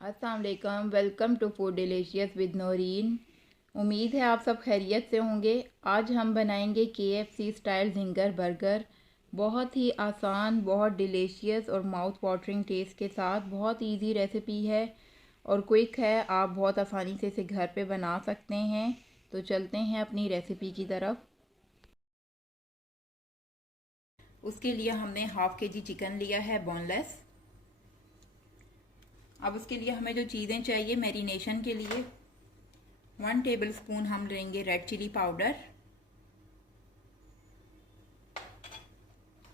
अस्सलाम वालेकुम, welcome to food delicious with Naureen. उम्मीद है आप सब खैरियत से होंगे। आज हम बनाएंगे KFC स्टाइल जिंगर बर्गर। बहुत ही आसान, बहुत डिलीशियस और माउथ वाटरिंग टेस्ट के साथ बहुत इजी रेसिपी है और क्विक है। आप बहुत आसानी से इसे घर पे बना सकते हैं। तो चलते हैं अपनी रेसिपी की तरफ। उसके लिए हमने हाफ के जी चिकन लिया है बोनलेस। अब उसके लिए हमें जो चीज़ें चाहिए मैरिनेशन के लिए, 1 टेबल स्पून हम लेंगे red chilli powder,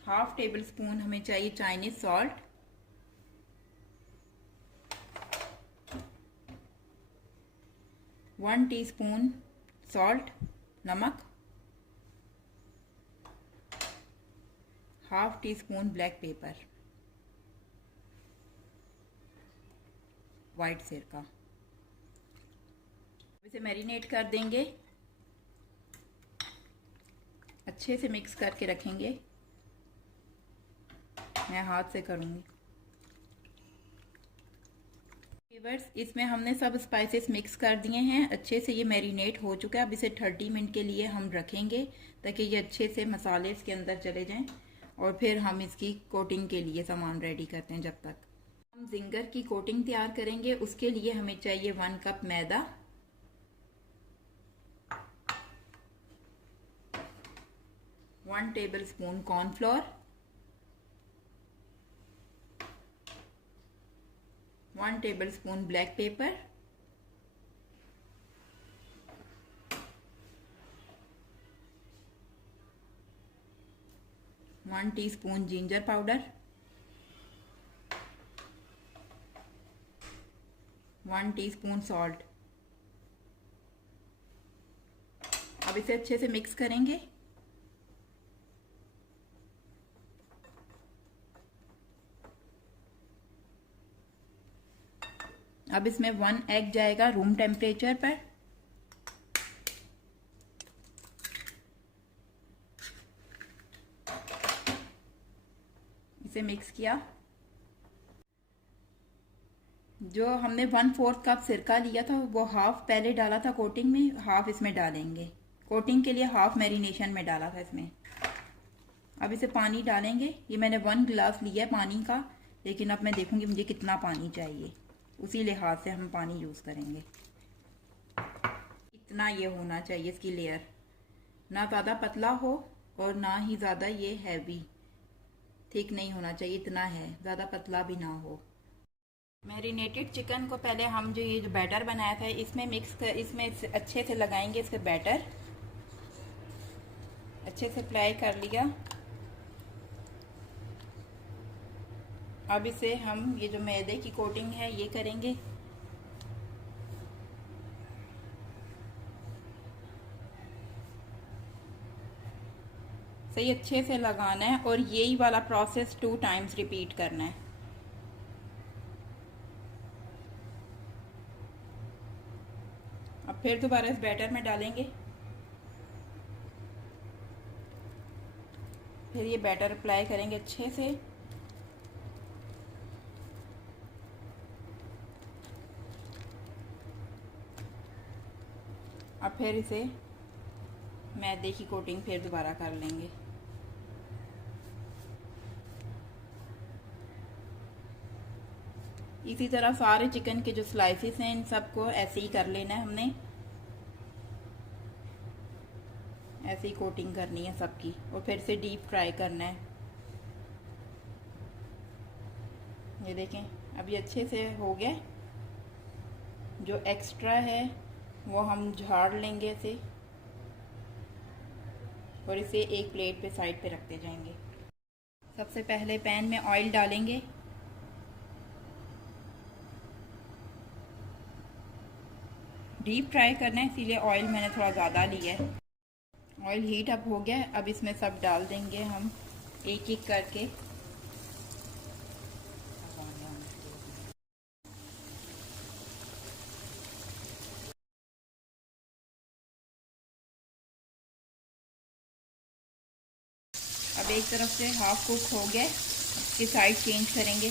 half tablespoon हमें चाहिए चाइनीज सॉल्ट, 1 टीस्पून सॉल्ट नमक, half teaspoon black pepper, white सिरका। इसे मैरिनेट कर देंगे, अच्छे से मिक्स करके रखेंगे। मैं हाथ से करूँगी। इसमें हमने सब स्पाइसेस मिक्स कर दिए हैं, अच्छे से ये मैरिनेट हो चुका है। अब इसे 30 मिनट के लिए हम रखेंगे ताकि ये अच्छे से मसाले इसके अंदर चले जाएं और फिर हम इसकी कोटिंग के लिए सामान रेडी करते हैं। जब तक हम जिंगर की कोटिंग तैयार करेंगे, उसके लिए हमें चाहिए 1 कप मैदा, 1 table spoon cornflour, 1 table spoon black paper, 1 teaspoon ginger powder, 1 teaspoon salt. अब इसे अच्छे से मिक्स करेंगे। अब इसमें 1 एग जाएगा रूम टेम्परेचर पर। इसे मिक्स किया। जो हमने 1/4 कप सिरका लिया था वो हाफ पहले डाला था कोटिंग में, हाफ इसमें डालेंगे। कोटिंग के लिए हाफ मैरिनेशन में डाला था इसमें। अब इसे पानी डालेंगे। ये मैंने 1 गिलास लिया है पानी का, लेकिन अब मैं देखूंगी मुझे कितना पानी चाहिए, उसी लिहाज से हम पानी यूज़ करेंगे। इतना ये होना चाहिए इसकी लेयर, ना ज़्यादा पतला हो और ना ही ज़्यादा ये हैवी, थिक नहीं होना चाहिए, इतना है, ज़्यादा पतला भी ना हो। मैरिनेटेड चिकन को पहले हम ये जो बैटर बनाया था इसमें इसमें अच्छे से लगाएंगे। इसके बैटर अच्छे से अप्लाई कर लिया। अब इसे हम ये जो मैदे की कोटिंग है ये करेंगे। सही अच्छे से लगाना है और यही वाला प्रोसेस 2 टाइम्स रिपीट करना है। अब फिर दोबारा इस बैटर में डालेंगे। फिर ये बैटर अप्लाई करेंगे अच्छे से। अब फिर इसे मैदे की कोटिंग फिर दोबारा कर लेंगे। इसी तरह सारे चिकन के जो स्लाइसेस हैं इन सबको ऐसे ही कर लेना है हमने। ऐसे ही कोटिंग करनी है सबकी और फिर से डीप फ्राई करना है। ये देखें अब ये अच्छे से हो गया। जो एक्स्ट्रा है वो हम झाड़ लेंगे ऐसे और इसे एक प्लेट पे साइड पे रखते जाएंगे। सबसे पहले पैन में ऑयल डालेंगे। डीप फ्राई करना है इसीलिए ऑयल मैंने थोड़ा ज़्यादा लिया है। ऑयल हीट अप हो गया। अब इसमें सब डाल देंगे हम एक एक करके। अब एक तरफ से हाफ कुक हो गया, इसकी साइड चेंज करेंगे।